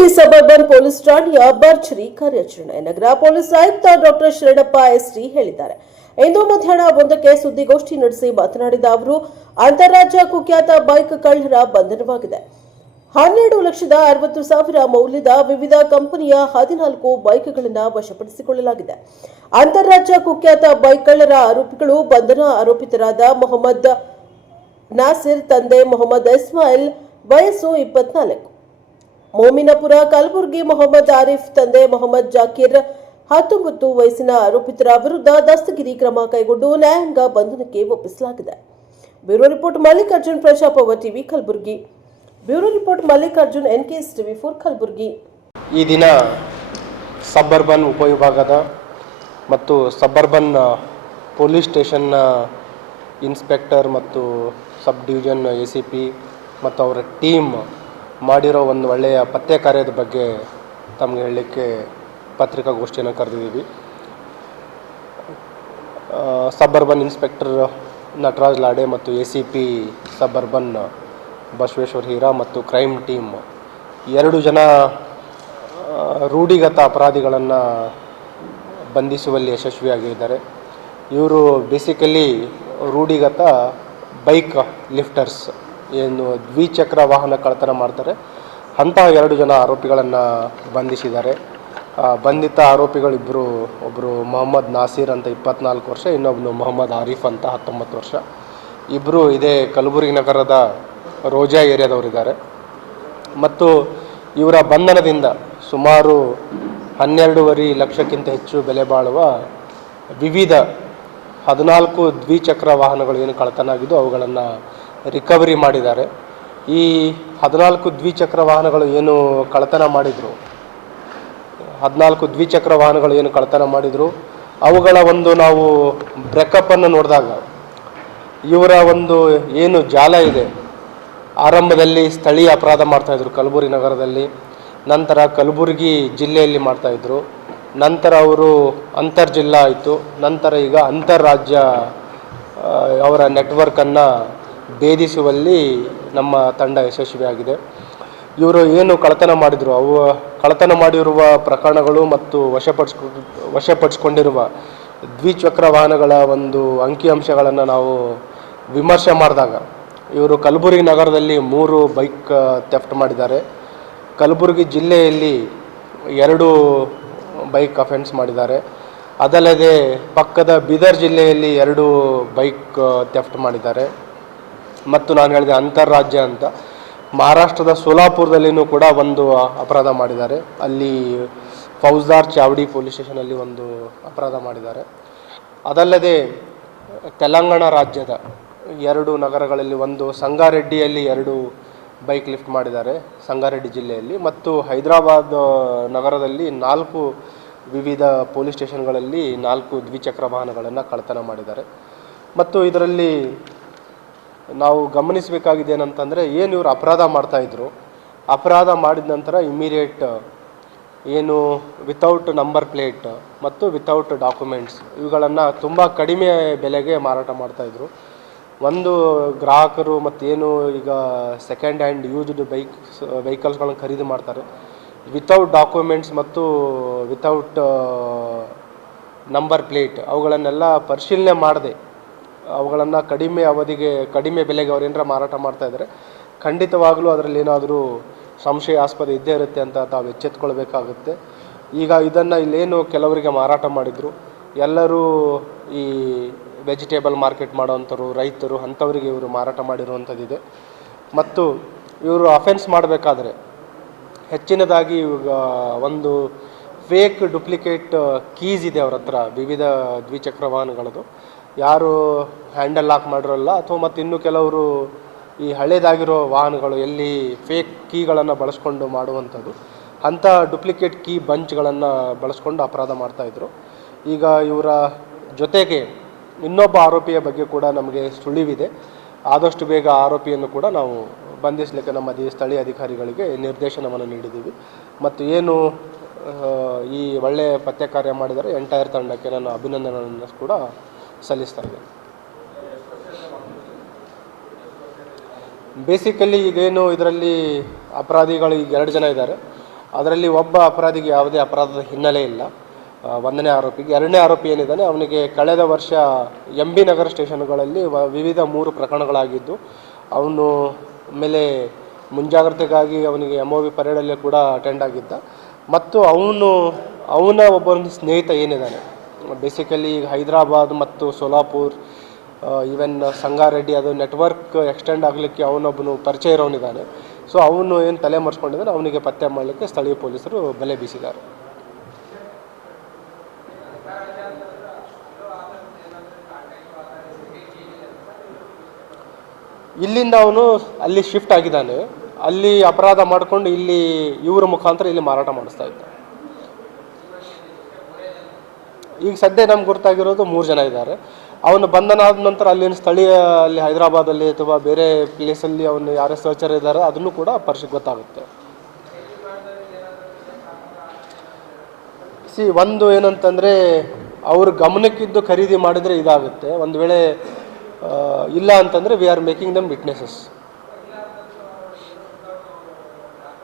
Kalaburagi suburban police ಠಾಣೆಯ ಭರ್ಜರಿ ಕಾರ್ಯಾಚರಣೆ ನಗರ ಪೊಲೀಸ್ ಆಯುಕ್ತ ಡಾಕ್ಟರ್ ಶರಣಪ್ಪ ಎಸ್ಟಿ ಹೇಳಿದ್ದಾರೆ. ಇಂದು ಮಧ್ಯಾಹ್ನ 1ಕ್ಕೆ ಸುದ್ದಿಗೋಷ್ಠಿ ನಡೆಸಿ ಮಾತನಾಡಿದ ಅವರು, ಅಂತಾರಾಜ್ಯ ಕುಖ್ಯಾತ ಬೈಕ್ ಕಳ್ಳರ ಬಂಧನವಾಗಿದೆ. 12,60,000 ಮೌಲ್ಯದ ವಿವಿಧ ಕಂಪನಿಯ 14 ಬೈಕ್ಗಳನ್ನು ವಶಪಡಿಸಿಕೊಳ್ಳಲಾಗಿದೆ. ಅಂತಾರಾಜ್ಯ ಕುಖ್ಯಾತ ಬೈಕ್ ಕಳ್ಳರ ಆರೋಪಿಗಳು ಬಂಧನ. ಆರೋಪಿತರಾದ ಮೊಹಮ್ಮದ್ ನಾಸಿರ್ ತಂದೆ ಮೊಹಮ್ಮದ್ ಇಸ್ಮಾಯಿಲ್, ವಯಸ್ಸು 24, ಮೋಮಿನಪುರ ಕಲಬುರಗಿ ಮೊಹಮ್ಮದ್ ಆರಿಫ್ ತಂದೆ ಮೊಹಮ್ಮದ್ ಜಾಕೀರ್ 19 ವಯಸ್ಸಿನ ಆರೋಪಿತರ ವಿರುದ್ಧ ದಸ್ತಗಿರಿ ಕ್ರಮ ಕೈಗೊಂಡು ನ್ಯಾಯಾಂಗ ಬಂಧನಕ್ಕೆ ಒಪ್ಪಿಸಲಾಗಿದೆ. ಬ್ಯೂರೋ ರಿಪೋರ್ಟ್ ಮಲ್ಲಿಕಾರ್ಜುನ್, ಪ್ರಜಾಪವ TV, Kalaburagi. Bureau report Mallikarjun, NKS TV4, Kalaburagi. ಈ ದಿನ ಸಬರ್ಬನ್ ಉಪವಿಭಾಗದ ಮತ್ತು ಸಬರ್ಬನ್ ಪೊಲೀಸ್ ಸ್ಟೇಷನ್ನ ಇನ್ಸ್ಪೆಕ್ಟರ್ ಮತ್ತು ಸಬ್ ಡಿವಿಷನ್ ACP ಮತ್ತು ಅವರ ಟೀಮ್ ಮಾಡಿರೋ ಒಂದು ಒಳ್ಳೆಯ ಪತ್ತೆ ಕಾರ್ಯದ ಬಗ್ಗೆ ತಮಗೆ ಹೇಳಲಿಕ್ಕೆ ಪತ್ರಿಕಾಗೋಷ್ಠಿಯನ್ನು ಕರೆದಿದ್ದೀವಿ. ಸಬರ್ಬನ್ ಇನ್ಸ್ಪೆಕ್ಟರ್ ನಟರಾಜ್ ಲಾಡೆ ಮತ್ತು ACP ಸಬರ್ಬನ್ ಬಸವೇಶ್ವರ್ ಹೀರಾ ಮತ್ತು ಕ್ರೈಮ್ ಟೀಮ್ 2 ಜನ ರೂಢಿಗತ ಅಪರಾಧಿಗಳನ್ನು ಬಂಧಿಸುವಲ್ಲಿ ಯಶಸ್ವಿಯಾಗಿದ್ದಾರೆ. ಇವರು ಬೇಸಿಕಲಿ ರೂಢಿಗತ ಬೈಕ್ ಲಿಫ್ಟರ್ಸ್, ಏನು ದ್ವಿಚಕ್ರ ವಾಹನ ಕಳ್ಳತನ ಮಾಡ್ತಾರೆ, ಅಂತಹ 2 ಜನ ಆರೋಪಿಗಳನ್ನು ಬಂಧಿಸಿದ್ದಾರೆ. ಬಂಧಿತ ಆರೋಪಿಗಳಿಬ್ಬರು, ಒಬ್ಬರು ಮೊಹಮ್ಮದ್ ನಾಸೀರ್ ಅಂತ 24 ವರ್ಷ, ಇನ್ನೊಬ್ಬನು ಮೊಹಮ್ಮದ್ ಆರಿಫ್ ಅಂತ 19 ವರ್ಷ. ಇಬ್ಬರು ಇದೇ ಕಲಬುರಗಿ ನಗರದ ರೋಜಾ ಏರಿಯಾದವರಿದ್ದಾರೆ. ಮತ್ತು ಇವರ ಬಂಧನದಿಂದ ಸುಮಾರು 12.5 ಲಕ್ಷಕ್ಕಿಂತ ಹೆಚ್ಚು ಬೆಲೆ ಬಾಳುವ ವಿವಿಧ 14 ದ್ವಿಚಕ್ರ ವಾಹನಗಳು ಏನು ಕಳ್ಳತನ ಆಗಿದ್ದು ಅವುಗಳನ್ನು ರಿಕವರಿ ಮಾಡಿದ್ದಾರೆ. ಈ 14 ದ್ವಿಚಕ್ರ ವಾಹನಗಳು ಏನು ಕಳ್ಳತನ ಮಾಡಿದರು, 14 ದ್ವಿಚಕ್ರ ವಾಹನಗಳು ಏನು ಕಳ್ಳತನ ಮಾಡಿದರು ಅವುಗಳ ಒಂದು ನಾವು ಬ್ರೇಕಪ್ಪನ್ನು ನೋಡಿದಾಗ ಇವರ ಒಂದು ಏನು ಜಾಲ ಇದೆ, ಆರಂಭದಲ್ಲಿ ಸ್ಥಳೀಯ ಅಪರಾಧ ಮಾಡ್ತಾಯಿದ್ರು ಕಲಬುರಗಿ ನಗರದಲ್ಲಿ, ನಂತರ ಕಲಬುರಗಿ ಜಿಲ್ಲೆಯಲ್ಲಿ ಮಾಡ್ತಾಯಿದ್ರು, ನಂತರ ಅವರು ಅಂತರ್ಜಿಲ್ಲಾ ಆಯಿತು, ನಂತರ ಈಗ ಅಂತಾರಾಜ್ಯ ಅವರ ನೆಟ್ವರ್ಕನ್ನು ಭೇದಿಸುವಲ್ಲಿ ನಮ್ಮ ತಂಡ ಯಶಸ್ವಿಯಾಗಿದೆ. ಇವರು ಏನು ಕಳ್ಳತನ ಮಾಡಿದರು, ಅವು ಕಳ್ಳತನ ಮಾಡಿರುವ ಪ್ರಕರಣಗಳು ಮತ್ತು ವಶಪಡಿಸ್ಕೊಂಡಿರುವ ದ್ವಿಚಕ್ರ ವಾಹನಗಳ ಒಂದು ಅಂಕಿಅಂಶಗಳನ್ನು ನಾವು ವಿಮರ್ಶೆ ಮಾಡಿದಾಗ ಇವರು ಕಲಬುರಗಿ ನಗರದಲ್ಲಿ 3 ಬೈಕ್ ಥೆಫ್ಟ್ ಮಾಡಿದ್ದಾರೆ, ಕಲಬುರಗಿ ಜಿಲ್ಲೆಯಲ್ಲಿ 2 ಬೈಕ್ ಅಫೆನ್ಸ್ ಮಾಡಿದ್ದಾರೆ, ಅದಲ್ಲದೆ ಪಕ್ಕದ ಬೀದರ್ ಜಿಲ್ಲೆಯಲ್ಲಿ 2 ಬೈಕ್ ಥೆಫ್ಟ್ ಮಾಡಿದ್ದಾರೆ. ಮತ್ತು ನಾನು ಹೇಳಿದೆ ಅಂತಾರಾಜ್ಯ ಅಂತ ಮಹಾರಾಷ್ಟ್ರದ ಸೋಲಾಪುರದಲ್ಲಿಯೂ ಕೂಡ ಒಂದು ಅಪರಾಧ ಮಾಡಿದ್ದಾರೆ. ಅಲ್ಲಿ ಫೌಜ್ದಾರ್ ಚಾವಡಿ ಪೊಲೀಸ್ ಸ್ಟೇಷನಲ್ಲಿ ಒಂದು ಅಪರಾಧ ಮಾಡಿದ್ದಾರೆ. ಅದಲ್ಲದೆ ತೆಲಂಗಾಣ ರಾಜ್ಯದ 2 ನಗರಗಳಲ್ಲಿ, ಒಂದು ಸಂಗಾರೆಡ್ಡಿಯಲ್ಲಿ 2 ಬೈಕ್ ಲಿಫ್ಟ್ ಮಾಡಿದ್ದಾರೆ ಸಂಗಾರೆಡ್ಡಿ ಜಿಲ್ಲೆಯಲ್ಲಿ, ಮತ್ತು ಹೈದರಾಬಾದ್ ನಗರದಲ್ಲಿ 4 ವಿವಿಧ ಪೊಲೀಸ್ ಸ್ಟೇಷನ್ಗಳಲ್ಲಿ 4 ದ್ವಿಚಕ್ರ ವಾಹನಗಳನ್ನು ಕಳ್ಳತನ ಮಾಡಿದ್ದಾರೆ. ಮತ್ತು ಇದರಲ್ಲಿ ನಾವು ಗಮನಿಸಬೇಕಾಗಿದೆ ಏನಂತಂದರೆ, ಏನು ಇವರು ಅಪರಾಧ ಮಾಡ್ತಾಯಿದ್ರು, ಅಪರಾಧ ಮಾಡಿದ ನಂತರ ಇಮಿಡಿಯೇಟ್ ಏನು ವಿತೌಟ್ ನಂಬರ್ ಪ್ಲೇಟ್ ಮತ್ತು ವಿತೌಟ್ ಡಾಕ್ಯುಮೆಂಟ್ಸ್ ಇವುಗಳನ್ನು ತುಂಬ ಕಡಿಮೆ ಬೆಲೆಗೆ ಮಾರಾಟ ಮಾಡ್ತಾಯಿದ್ರು. ಒಂದು ಗ್ರಾಹಕರು ಮತ್ತೇನು ಈಗ ಸೆಕೆಂಡ್ ಹ್ಯಾಂಡ್ ಯೂಸ್ಡ್ ವೆಹಿಕಲ್ಸ್ಗಳನ್ನು ಖರೀದಿ ಮಾಡ್ತಾರೆ, ವಿತೌಟ್ ಡಾಕ್ಯುಮೆಂಟ್ಸ್ ಮತ್ತು ವಿತೌಟ್ ನಂಬರ್ ಪ್ಲೇಟ್ ಅವುಗಳನ್ನೆಲ್ಲ ಪರಿಶೀಲನೆ ಮಾಡದೆ ಅವುಗಳನ್ನು ಕಡಿಮೆ ಅವಧಿಗೆ ಕಡಿಮೆ ಬೆಲೆಗೆ ಅವ್ರು ಏನಾರ ಮಾರಾಟ ಮಾಡ್ತಾಯಿದ್ದಾರೆ, ಖಂಡಿತವಾಗಲೂ ಅದರಲ್ಲಿ ಏನಾದರೂ ಸಂಶಯಾಸ್ಪದ ಇದ್ದೇ ಇರುತ್ತೆ ಅಂತ ತಾವು ಎಚ್ಚೆತ್ಕೊಳ್ಬೇಕಾಗುತ್ತೆ. ಈಗ ಇದನ್ನು ಇಲ್ಲೇನು ಕೆಲವರಿಗೆ ಮಾರಾಟ ಮಾಡಿದರು, ಎಲ್ಲರೂ ಈ ವೆಜಿಟೇಬಲ್ ಮಾರ್ಕೆಟ್ ಮಾಡೋವಂಥವ್ರು, ರೈತರು, ಅಂಥವರಿಗೆ ಇವರು ಮಾರಾಟ ಮಾಡಿರುವಂಥದ್ದಿದೆ. ಮತ್ತು ಇವರು ಅಫೆನ್ಸ್ ಮಾಡಬೇಕಾದ್ರೆ ಹೆಚ್ಚಿನದಾಗಿ ಇವಾಗ ಒಂದು ಫೇಕ್ ಡುಪ್ಲಿಕೇಟ್ ಕೀಸ್ ಇದೆ ಅವ್ರ ಹತ್ರ, ವಿವಿಧ ದ್ವಿಚಕ್ರ ವಾಹನಗಳದು, ಯಾರು ಹ್ಯಾಂಡಲ್ ಲಾಕ್ ಮಾಡಿರೋಲ್ಲ, ಅಥವಾ ಮತ್ತು ಇನ್ನು ಕೆಲವರು ಈ ಹಳೇದಾಗಿರೋ ವಾಹನಗಳು ಎಲ್ಲಿ ಫೇಕ್ ಕೀಗಳನ್ನು ಬಳಸ್ಕೊಂಡು ಮಾಡುವಂಥದ್ದು, ಅಂಥ ಡುಪ್ಲಿಕೇಟ್ ಕೀ ಬಂಚ್ಗಳನ್ನು ಬಳಸ್ಕೊಂಡು ಅಪರಾಧ ಮಾಡ್ತಾಯಿದ್ರು. ಈಗ ಇವರ ಜೊತೆಗೆ ಇನ್ನೊಬ್ಬ ಆರೋಪಿಯ ಬಗ್ಗೆ ಕೂಡ ನಮಗೆ ಸುಳಿವಿದೆ. ಆದಷ್ಟು ಬೇಗ ಆರೋಪಿಯನ್ನು ಕೂಡ ನಾವು ಬಂಧಿಸಲಿಕ್ಕೆ ನಮ್ಮ ಸ್ಥಳೀಯ ಅಧಿಕಾರಿಗಳಿಗೆ ನಿರ್ದೇಶನವನ್ನು ನೀಡಿದ್ದೀವಿ. ಮತ್ತು ಏನು ಈ ಒಳ್ಳೆಯ ಪತ್ತೆ ಕಾರ್ಯ ಮಾಡಿದರೆ ಎಂಟೈರ್ ತಂಡಕ್ಕೆ ನಾನು ಅಭಿನಂದನೆಯನ್ನು ಕೂಡ ಸಲ್ಲಿಸ್ತಾ ಇದ್ದೇನೆ. ಬೇಸಿಕಲಿ ಈಗೇನು ಇದರಲ್ಲಿ ಅಪರಾಧಿಗಳು ಈಗ 2 ಜನ ಇದ್ದಾರೆ, ಅದರಲ್ಲಿ ಒಬ್ಬ ಅಪರಾಧಿಗೆ ಯಾವುದೇ ಅಪರಾಧದ ಹಿನ್ನೆಲೆ ಇಲ್ಲ, ಒಂದನೇ ಆರೋಪಿಗೆ. ಎರಡನೇ ಆರೋಪಿ ಏನಿದ್ದಾನೆ ಅವನಿಗೆ ಕಳೆದ ವರ್ಷ ಎಂ ಬಿ ನಗರ ಸ್ಟೇಷನ್ಗಳಲ್ಲಿ ವಿವಿಧ 3 ಪ್ರಕರಣಗಳಾಗಿದ್ದು ಅವನು ಮೇಲೆ ಮುಂಜಾಗ್ರತೆಗಾಗಿ ಅವನಿಗೆ MOV ಪರೇಡಲ್ಲಿ ಕೂಡ ಅಟೆಂಡ್ ಆಗಿದ್ದ. ಮತ್ತು ಅವನ ಒಬ್ಬೊಂದು ಸ್ನೇಹಿತ ಏನಿದ್ದಾನೆ, ಬೇಸಿಕಲಿ ಹೈದರಾಬಾದ್ ಮತ್ತು ಸೋಲಾಪುರ್ ಈವನ್ ಸಂಗಾರೆಡ್ಡಿ ಅದು ನೆಟ್ವರ್ಕ್ ಎಕ್ಸ್ಟೆಂಡ್ ಆಗಲಿಕ್ಕೆ ಅವನೊಬ್ಬನು ಪರಿಚಯ ಇರೋನಿದ್ದಾನೆ. ಸೊ ಅವನು ಏನು ತಲೆ ಮರೆಸ್ಕೊಂಡಿದ್ದಾನೆ ಅವನಿಗೆ ಪತ್ತೆ ಮಾಡಲಿಕ್ಕೆ ಸ್ಥಳೀಯ ಪೊಲೀಸರು ಬಲೆ ಬೀಸಿದ್ದಾರೆ. ಇಲ್ಲಿಂದ ಅವನು ಅಲ್ಲಿ ಶಿಫ್ಟ್ ಆಗಿದ್ದಾನೆ, ಅಲ್ಲಿ ಅಪರಾಧ ಮಾಡಿಕೊಂಡು ಇಲ್ಲಿ ಇವರ ಮುಖಾಂತರ ಇಲ್ಲಿ ಮಾರಾಟ ಮಾಡಿಸ್ತಾ ಇದ್ದ. ಈಗ ಸದ್ಯ ನಮ್ಗೆ ಗೊತ್ತಾಗಿರೋದು 3 ಜನ ಇದ್ದಾರೆ. ಅವನು ಬಂಧನ ಆದ ನಂತರ ಅಲ್ಲಿನ ಸ್ಥಳೀಯ ಅಲ್ಲಿ ಹೈದರಾಬಾದಲ್ಲಿ ಅಥವಾ ಬೇರೆ ಪ್ಲೇಸಲ್ಲಿ ಅವನು ಯಾರೇ ಸಹಚರ ಇದ್ದಾರೆ ಅದನ್ನು ಕೂಡ ಗೊತ್ತಾಗುತ್ತೆ. ಒಂದು ಏನಂತಂದರೆ ಅವ್ರ ಗಮನಕ್ಕಿದ್ದು ಖರೀದಿ ಮಾಡಿದರೆ ಇದಾಗುತ್ತೆ, ಒಂದು ವೇಳೆ ಇಲ್ಲ ಅಂತಂದರೆ we are making dum witnesses.